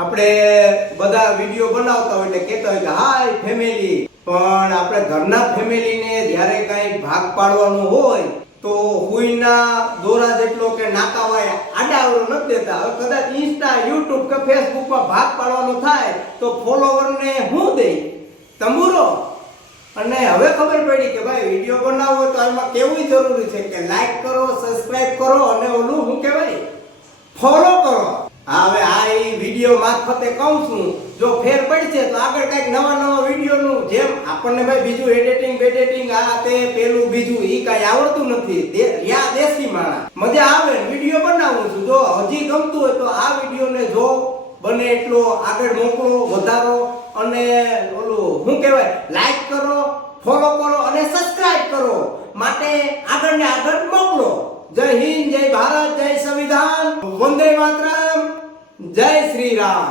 આપણે બધા વિડિયો બનાવતા હોય એટલે કહેતા હોય કે હાય ફેમિલી, પણ આપણે ઘરના ફેમિલીને જ્યારે કઈ ભાગ પાડવાનો હોય તો હુઈના દોરા જેટલો કે નાકાવાય આડાવરો નથી દેતા. હવે કદાચ ઇન્સ્ટા, યુટ્યુબ કે ફેસબુકમાં ભાગ પાડવાનો થાય તો ફોલોવરને હું દે તંબુરો. અને હવે ખબર પડી કે ભાઈ વિડિયો બનાવવો તો એમાં કેવું જરૂરી છે કે લાઈક કરો, સબસ્ક્રાઇબ કરો અને ઓલું શું કહેવાય ફોલો કરો. હવે આ વિડિયો મારફતે કહું છું, જો ફેર પડશે તો આગળ કઈક નવા વિડિયોનું, જેમ આપણને ભાઈ બીજું એડિટિંગ આ તે પેલું બીજું ઈ કઈ આવડતું નથી, યા દેશી માણા મજા આવે વિડિયો બનાવું છું. જો હજી ગમતું હોય તો આ વિડિયોને જો બને એટલો આગળ મોકલો, વધારો અને ઓલું શું કહેવાય લાઈક કરો, ફોલો કરો અને સબસ્ક્રાઇબ કરો. માટે આગળ ને આગળ મોકલો. જય હિન્દ, જય ભારત, જય સંવિધાન, વંદે માતરમ, જય શ્રી રામ.